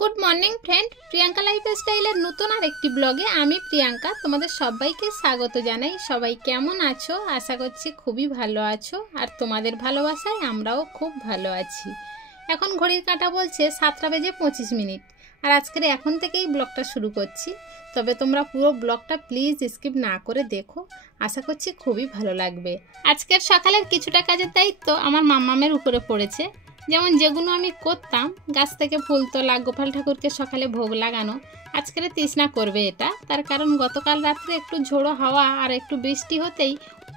Good morning friend, Priyanka লাইফস্টাইলের নতুন আরেকটি ব্লগে আমি প্রিয়াঙ্কা তোমাদের সবাইকে স্বাগত জানাই। সবাই কেমন আছো? আশা করছি খুবই ভালো আছো, আর তোমাদের ভালোবাসায় আমরাও খুব ভালো আছি। এখন ঘড়ির কাঁটা বলছে 7:25, আর আজকের এখন থেকেই ব্লগটা শুরু করছি। তবে তোমরা পুরো ব্লগটা প্লিজ স্কিপ না করে দেখো, আশা করছি খুবই ভালো লাগবে। আজকের সকালের কিছুটা কাজের দায়িত্ব আমার মাম্মামের উপরে পড়েছে। যেমন যেগুলো আমি করতাম, গাছ থেকে ফুল তোলা, গোপাল ঠাকুরকে সকালে ভোগ লাগানো, আজকের তৃষ্ণা করবে এটা। তার কারণ গতকাল রাত্রে একটু ঝোড়ো হাওয়া আর একটু বৃষ্টি হতেই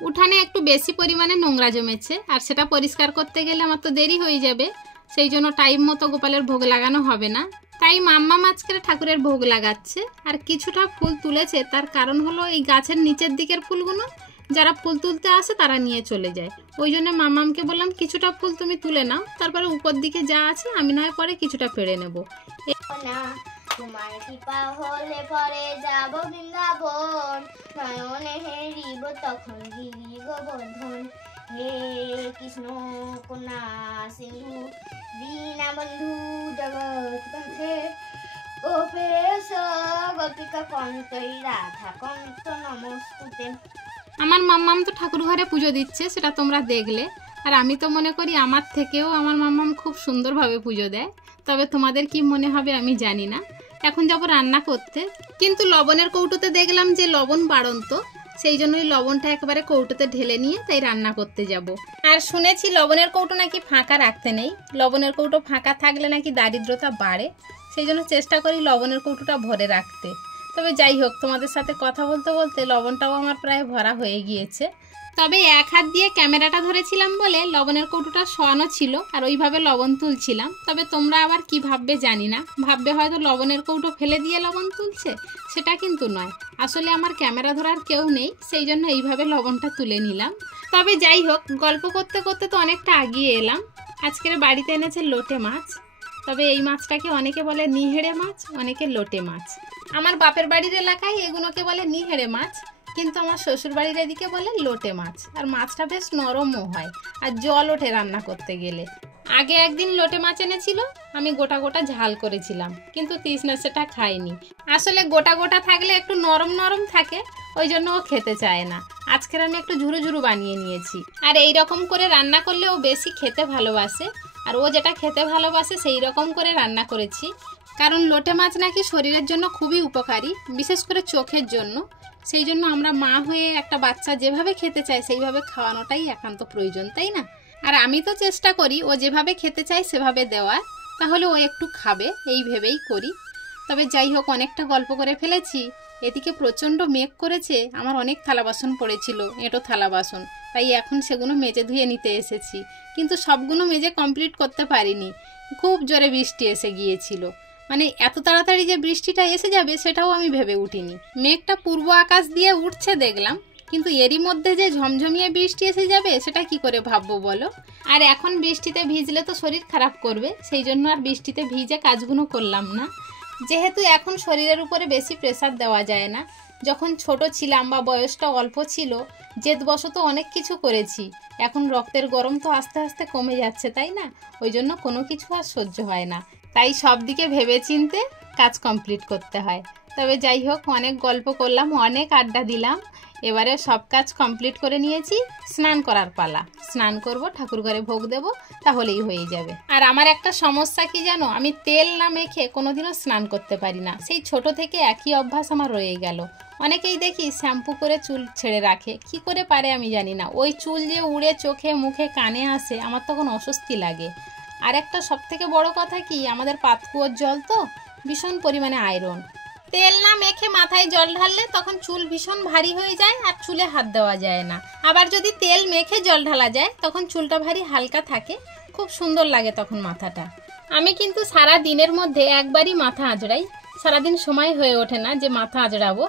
উঠানে একটু বেশি পরিমাণে নোংরা জমেছে, আর সেটা পরিষ্কার করতে গেলে আমার তো দেরি হয়ে যাবে। সেই জন্য টাইম মতো গোপালের ভোগ লাগানো হবে না, তাই মাম্মা আজকের ঠাকুরের ভোগ লাগাচ্ছে। আর কিছুটা ফুল তুলেছে, তার কারণ হলো এই গাছের নিচের দিকের ফুলগুলো যারা ফুল তুলতে আসে তারা নিয়ে চলে যায়। ওই জন্য মাম্মামকে বললাম কিছুটা ফুল তুমি তুলে নাও, তারপরে উপর দিকে যা আছে আমি নয় পরে কিছুটা পেড়ে নেব। তোমার কৃপা হলে পরে যাব বৃন্দাবন, নয়নে হেরিব তখন গিরি গোবর্ধন। হে কৃষ্ণ কন্যা সিন্ধু দীনা বন্ধু জগৎ বন্ধে, গোপেশ গোপিকা কন্তই রাধা কন্ত নমস্তুতে। আমার মাম্মাম তো ঠাকুর ঘরে পুজো দিচ্ছে, সেটা তোমরা দেখলে। আর আমি তো মনে করি আমার থেকেও আমার মাম্মাম খুব সুন্দরভাবে পুজো দেয়। তবে তোমাদের কি মনে হবে আমি জানি না। এখন যাব রান্না করতে, কিন্তু লবণের কৌটোতে দেখলাম যে লবণ বাড়ন্ত, সেই জন্যই লবণটা একেবারে কৌটোতে ঢেলে নিয়ে তাই রান্না করতে যাব। আর শুনেছি লবণের কৌটো নাকি ফাঁকা রাখতে নেই, লবণের কৌটো ফাঁকা থাকলে নাকি দারিদ্রতা বাড়ে। সেই জন্য চেষ্টা করি লবণের কৌটোটা ভরে রাখতে। তবে যাই হোক, তোমাদের সাথে কথা বলতে বলতে লবণটাও আমার প্রায় ভরা হয়ে গিয়েছে। তবে এক হাত দিয়ে ক্যামেরাটা ধরেছিলাম বলে লবণের কৌটোটা শোয়ানো ছিল, আর ওইভাবে লবণ তুলছিলাম। তবে তোমরা আবার কি ভাববে জানি না, ভাববে হয়তো লবণের কৌটো ফেলে দিয়ে লবণ তুলছে, সেটা কিন্তু নয়। আসলে আমার ক্যামেরা ধরার কেউ নেই, সেই জন্য এইভাবে লবণটা তুলে নিলাম। তবে যাই হোক, গল্প করতে করতে তো অনেকটা এগিয়ে এলাম। আজকের বাড়িতে এনেছে লোটে মাছ। তবে এই মাছটাকে অনেকে বলে নিহেড়ে মাছ, অনেকে লোটে মাছ। আমার বাপের বাড়ির এলাকায় এগুলোকে বলে নিহেড়ে মাছ, কিন্তু আমার শ্বশুর বাড়ির এদিকে বলে লোটে মাছ। আর মাছটা বেশ নরমও হয়, আর জল ওঠে রান্না করতে গেলে। আগে একদিন লোটে মাছ এনেছিল, আমি গোটা গোটা ঝাল করেছিলাম, কিন্তু তৃষ্ণা সেটা খায়নি। আসলে গোটা গোটা থাকলে একটু নরম নরম থাকে, ওই জন্য ও খেতে চায় না। আজকের আমি একটু ঝুরু ঝুরু বানিয়ে নিয়েছি। আর এই রকম করে রান্না করলে ও বেশি খেতে ভালোবাসে, আর ও যেটা খেতে ভালোবাসে সেই রকম করে রান্না করেছি। কারণ লোটে মাছ নাকি শরীরের জন্য খুবই উপকারী, বিশেষ করে চোখের জন্য। সেই জন্য আমরা মা হয়ে একটা বাচ্চা যেভাবে খেতে চায় সেইভাবে খাওয়ানোটাই একান্ত প্রয়োজন, তাই না? আর আমি তো চেষ্টা করি ও যেভাবে খেতে চায় সেভাবে দেওয়ার, তাহলে ও একটু খাবে এই ভেবেই করি। তবে যাই হোক, অনেকটা গল্প করে ফেলেছি। এদিকে প্রচণ্ড মেঘ করেছে, আমার অনেক থালা বাসন পড়েছিল, এঁটো থালা বাসন, তাই এখন সেগুলো মেজে ধুয়ে নিতে এসেছি। কিন্তু সবগুলো মেজে কমপ্লিট করতে পারিনি, খুব জোরে বৃষ্টি এসে গিয়েছিল। মানে এত তাড়াতাড়ি যে বৃষ্টিটা এসে যাবে সেটাও আমি ভেবে উঠিনি। মেঘটা পূর্ব আকাশ দিয়ে উঠছে দেখলাম, কিন্তু এরই মধ্যে যে ঝমঝমিয়ে বৃষ্টি এসে যাবে সেটা কি করে ভাববো বলো? আর এখন বৃষ্টিতে ভিজলে তো শরীর খারাপ করবে, সেই জন্য আর বৃষ্টিতে ভিজে কাজগুলো করলাম না। যেহেতু এখন শরীরের উপরে বেশি প্রেসার দেওয়া যায় না, যখন ছোট ছিলাম বা বয়সটা অল্প ছিল জেদবশত অনেক কিছু করেছি। এখন রক্তের গরম তো আস্তে আস্তে কমে যাচ্ছে, তাই না? ওই জন্য কোনো কিছু আর সহ্য হয় না, তাই সব দিকে ভেবে চিনতে কাজ কমপ্লিট করতে হয়। তবে যাই হোক, অনেক গল্প করলাম, অনেক আড্ডা দিলাম। এবারে সব কাজ কমপ্লিট করে নিয়েছি, স্নান করার পালা। স্নান করব, ঠাকুর ঘরে ভোগ দেব, তাহলেই হয়ে যাবে। আর আমার একটা সমস্যা কি জানো, আমি তেল না মেখে কোনোদিনও স্নান করতে পারি না। সেই ছোট থেকে একই অভ্যাস আমার রয়ে গেল। অনেকেই দেখি শ্যাম্পু করে চুল ছেড়ে রাখে, কি করে পারে আমি জানি না। ওই চুল যে উড়ে চোখে মুখে কানে আসে, আমার তখন অস্বস্তি লাগে। আর একটা সব থেকে বড় কথা কি, আমাদের পাতকুয়োর জল তো ভীষণ পরিমাণে আয়রন। তেল না মেখে মাথায় জল ঢাললে তখন চুল ভীষণ ভারী হয়ে যায়, আর চুলে হাত দেওয়া যায় না। আবার যদি তেল মেখে জল ঢালা যায় তখন চুলটা ভারী হালকা থাকে, খুব সুন্দর লাগে তখন মাথাটা। আমি কিন্তু সারা দিনের মধ্যে একবারই মাথা আঁচড়াই, সারাদিন সময় হয়ে ওঠে না যে মাথা আঁচড়াবো।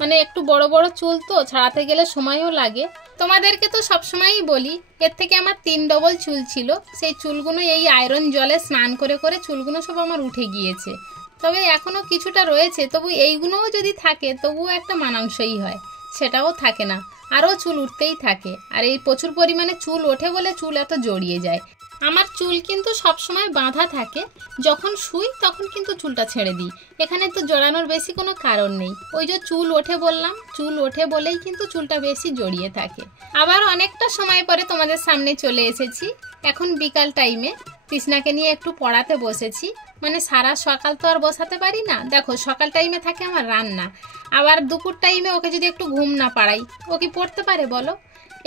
মানে একটু বড় বড় চুল তো, ছাড়াতে গেলে সময়ও লাগে। তোমাদেরকে তো সবসময়ই বলি, এর থেকে আমার 3 ডবল চুল ছিল। সেই চুলগুলো এই আয়রন জলে স্নান করে করে চুলগুলো সব আমার উঠে গিয়েছে। তবে এখনও কিছুটা রয়েছে, তবু এইগুলোও যদি থাকে তবুও একটা মানানসই হয়, সেটাও থাকে না, আরও চুল উঠতেই থাকে। আর এই প্রচুর পরিমাণে চুল ওঠে বলে চুল এত জড়িয়ে যায়। আমার চুল কিন্তু সব সময় বাঁধা থাকে, যখন শুই তখন কিন্তু চুলটা ছেড়ে দিই। এখানে তো জড়ানোর বেশি কোনো কারণ নেই, ওই যে চুল ওঠে বললাম, চুল ওঠে বলেই কিন্তু চুলটা বেশি জড়িয়ে থাকে। আবার অনেকটা সময় পরে তোমাদের সামনে চলে এসেছি। এখন বিকাল টাইমে তৃষ্ণাকে নিয়ে একটু পড়াতে বসেছি। মানে সারা সকাল তো আর বসাতে পারি না, দেখো সকাল টাইমে থাকে আমার রান্না, আবার দুপুর টাইমে ওকে যদি একটু ঘুম না পাড়াই ও কি পড়তে পারে বলো।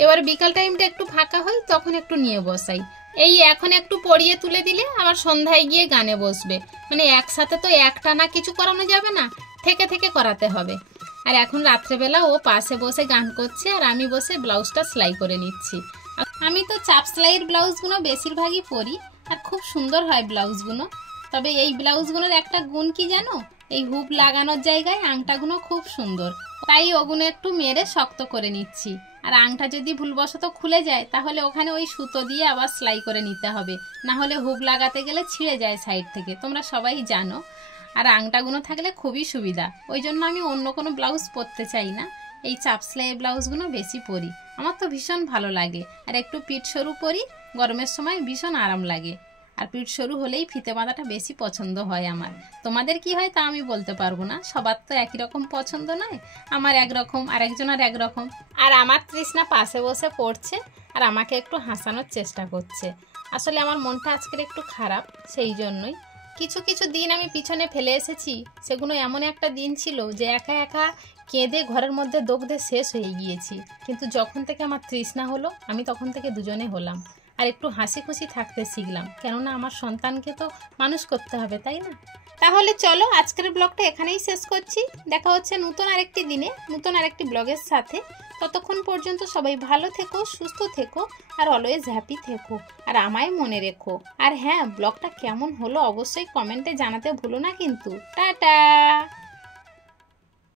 এবার বিকাল টাইমটা একটু ফাঁকা হয়, তখন একটু নিয়ে বসাই। এই এখন একটু পড়িয়ে তুলে দিলে আবার সন্ধ্যায় গিয়ে গানে বসবে। মানে একসাথে তো একটানা কিছু করানো যাবে না, থেকে থেকে করাতে হবে। আর এখন রাত্রেবেলা ও পাশে বসে গান করছে আর আমি বসে ব্লাউজটা সেলাই করে নিচ্ছি। আমি তো চাপ সেলাইয়ের ব্লাউজগুলো বেশিরভাগই পরি আর খুব সুন্দর হয় ব্লাউজগুলো। তবে এই ব্লাউজগুলোর একটা গুণ কি জানো, এই হুপ লাগানোর জায়গায় আংটাগুলো খুব সুন্দর, তাই ওগুলো একটু মেরে শক্ত করে নিচ্ছি। আর আংটা যদি ভুলবশত খুলে যায় তাহলে ওখানে ওই সুতো দিয়ে আবার সেলাই করে নিতে হবে, না হলে হুপ লাগাতে গেলে ছিঁড়ে যায় সাইড থেকে, তোমরা সবাই জানো। আর আংটাগুলো থাকলে খুবই সুবিধা, ওই জন্য আমি অন্য কোনো ব্লাউজ পরতে চাই না, এই চাপ সেলাইয়ের ব্লাউজগুলো বেশি পরি। আমার তো ভীষণ ভালো লাগে, আর একটু পিঠ সরু পরি, গরমের সময় ভীষণ আরাম লাগে। আর পিঠ সরু হলেই ফিতে বাঁধাটা বেশি পছন্দ হয় আমার। তোমাদের কি হয় তা আমি বলতে পারবো না, সবার তো একই রকম পছন্দ নয়, আমার একরকম আর একজনের একরকম। আর আমার তৃষ্ণা পাশে বসে পড়ছে আর আমাকে একটু হাসানোর চেষ্টা করছে। আসলে আমার মনটা আজকের একটু খারাপ, সেই জন্যই। কিছু কিছু দিন আমি পিছনে ফেলে এসেছি, সেগুলো এমন একটা দিন ছিল যে একা একা কেঁদে ঘরের মধ্যে দগ্ধে শেষ হয়ে গিয়েছি। কিন্তু যখন থেকে আমার তৃষ্ণা হলো আমি তখন থেকে দুজনে হলাম, আর একটু হাসি খুশি থাকতে শিখলাম, কেননা আমার সন্তানকে তো মানুষ করতে হবে, তাই না? তাহলে চলো আজকের ব্লগটা এখানেই শেষ করছি। দেখা হচ্ছে নতুন আরেকটি দিনে নতুন আরেকটি ব্লগের সাথে। ততক্ষণ পর্যন্ত সবাই ভালো থেকো, সুস্থ থেকো, আর অলওয়েজ হ্যাপি থেকো, আর আমায় মনে রেখো। আর হ্যাঁ, ব্লগটা কেমন হলো অবশ্যই কমেন্টে জানাতে ভুলো না কিন্তু। টাটা।